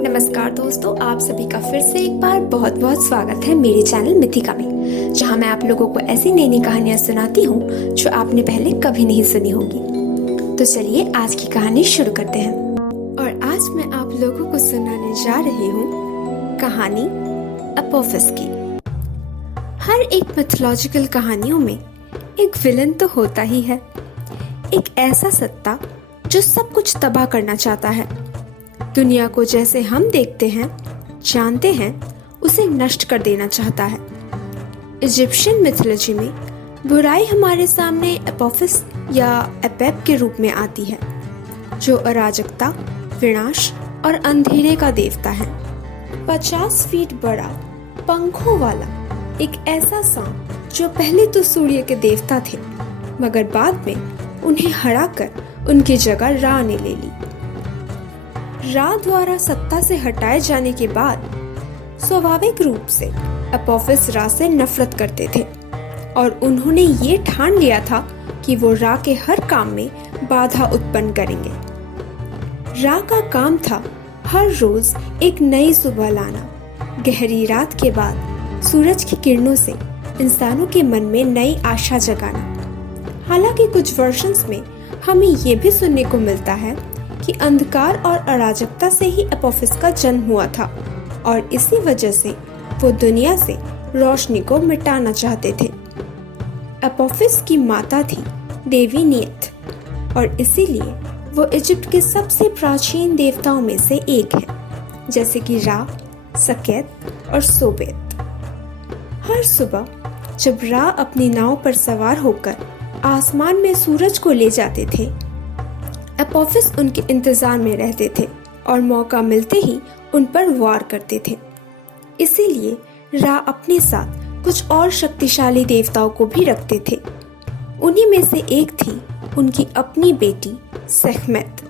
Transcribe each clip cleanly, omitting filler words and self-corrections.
नमस्कार दोस्तों, आप सभी का फिर से एक बार बहुत बहुत स्वागत है मेरे चैनल मिथिका में, जहां मैं आप लोगों को ऐसी नई नई कहानियां सुनाती हूं जो आपने पहले कभी नहीं सुनी होंगी। तो चलिए आज की कहानी शुरू करते हैं। और आज मैं आप लोगों को सुनाने जा रही हूँ कहानी अपोफिस की। हर एक मिथोलॉजिकल कहानियों में एक विलन तो होता ही है, एक ऐसा सत्ता जो सब कुछ तबाह करना चाहता है। दुनिया को जैसे हम देखते हैं, जानते हैं, उसे नष्ट कर देना चाहता है। इजिप्शियन मिथोलॉजी में बुराई हमारे सामने अपोफिस या एपेप के रूप में आती है, जो अराजकता, विनाश और अंधेरे का देवता है। 50 फीट बड़ा, पंखों वाला एक ऐसा सांप जो पहले तो सूर्य के देवता थे, मगर बाद में उन्हें हराकर उनकी जगह रा ने ले ली। रा द्वारा सत्ता से हटाए जाने के बाद स्वाभाविक रूप से अपोफिस रा से नफरत करते थे और उन्होंने ये ठान लिया था कि वो रा के हर काम में बाधा उत्पन्न करेंगे। रा का काम था हर रोज एक नई सुबह लाना, गहरी रात के बाद सूरज की किरणों से इंसानों के मन में नई आशा जगाना। हालांकि कुछ वर्जन्स में हमें ये भी सुनने को मिलता है कि अंधकार और अराजकता से ही अपोफिस का जन्म हुआ था और इसी वजह से वो दुनिया से रोशनी को मिटाना चाहते थे। अपोफिस की माता थी देवी नियत और इसीलिए वो इजिप्ट के सबसे प्राचीन देवताओं में से एक है, जैसे कि रा, सकेत और सोबेत। हर सुबह जब रा अपनी नाव पर सवार होकर आसमान में सूरज को ले जाते थे, अपोफिस उनके इंतजार में रहते थे और मौका मिलते ही उन पर वार करते थे। इसीलिए रा अपने साथ कुछ और शक्तिशाली देवताओं को भी रखते थे। उन्हीं में से एक थी उनकी अपनी बेटी सेखमेत।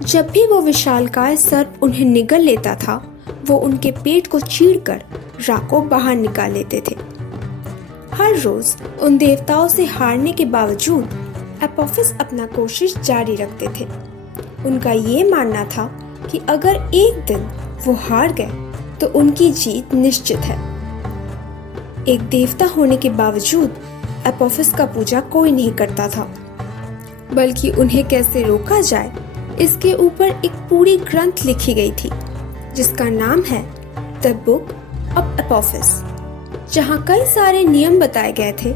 जब भी वो विशालकाय सर्प उन्हें निगल लेता था, वो उनके पेट को चीरकर रा को बाहर निकाल लेते थे। हर रोज उन देवताओं से हारने के बावजूद अपोफिस अपना कोशिश जारी रखते थे। उनका ये मानना था कि अगर एक दिन वो हार गए तो उनकी जीत निश्चित है। एक देवता होने के बावजूद अपोफिस का पूजा कोई नहीं करता था, बल्कि उन्हें कैसे रोका जाए इसके ऊपर एक पूरी ग्रंथ लिखी गई थी, जिसका नाम है द बुक ऑफ अपोफिस, जहाँ कई सारे नियम बताए गए थे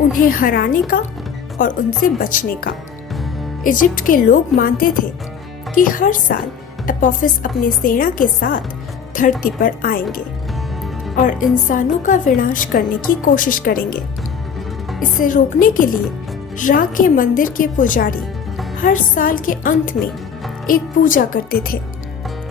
उन्हें हराने का और उनसे बचने का। इजिप्ट के लोग मानते थे कि हर साल अपोफिस अपनी सेना के साथ धरती पर आएंगे और इंसानों का विनाश करने की कोशिश करेंगे। इसे रोकने के लिए रा के मंदिर के पुजारी हर साल के अंत में एक पूजा करते थे।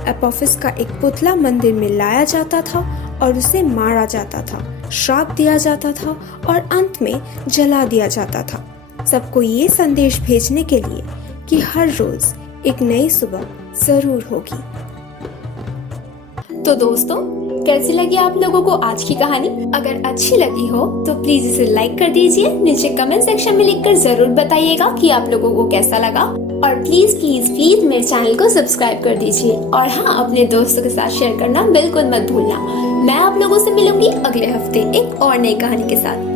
अपोफिस का एक पुतला मंदिर में लाया जाता था और उसे मारा जाता था, श्राप दिया जाता था और अंत में जला दिया जाता था, सबको ये संदेश भेजने के लिए कि हर रोज एक नई सुबह जरूर होगी। तो दोस्तों, कैसी लगी आप लोगों को आज की कहानी? अगर अच्छी लगी हो तो प्लीज इसे लाइक कर दीजिए। नीचे कमेंट सेक्शन में लिखकर जरूर बताइएगा कि आप लोगों को कैसा लगा। और प्लीज प्लीज प्लीज मेरे चैनल को सब्सक्राइब कर दीजिए। और हाँ, अपने दोस्तों के साथ शेयर करना बिल्कुल मत भूलना। मैं आप लोगों से मिलूंगी अगले हफ्ते एक और नई कहानी के साथ।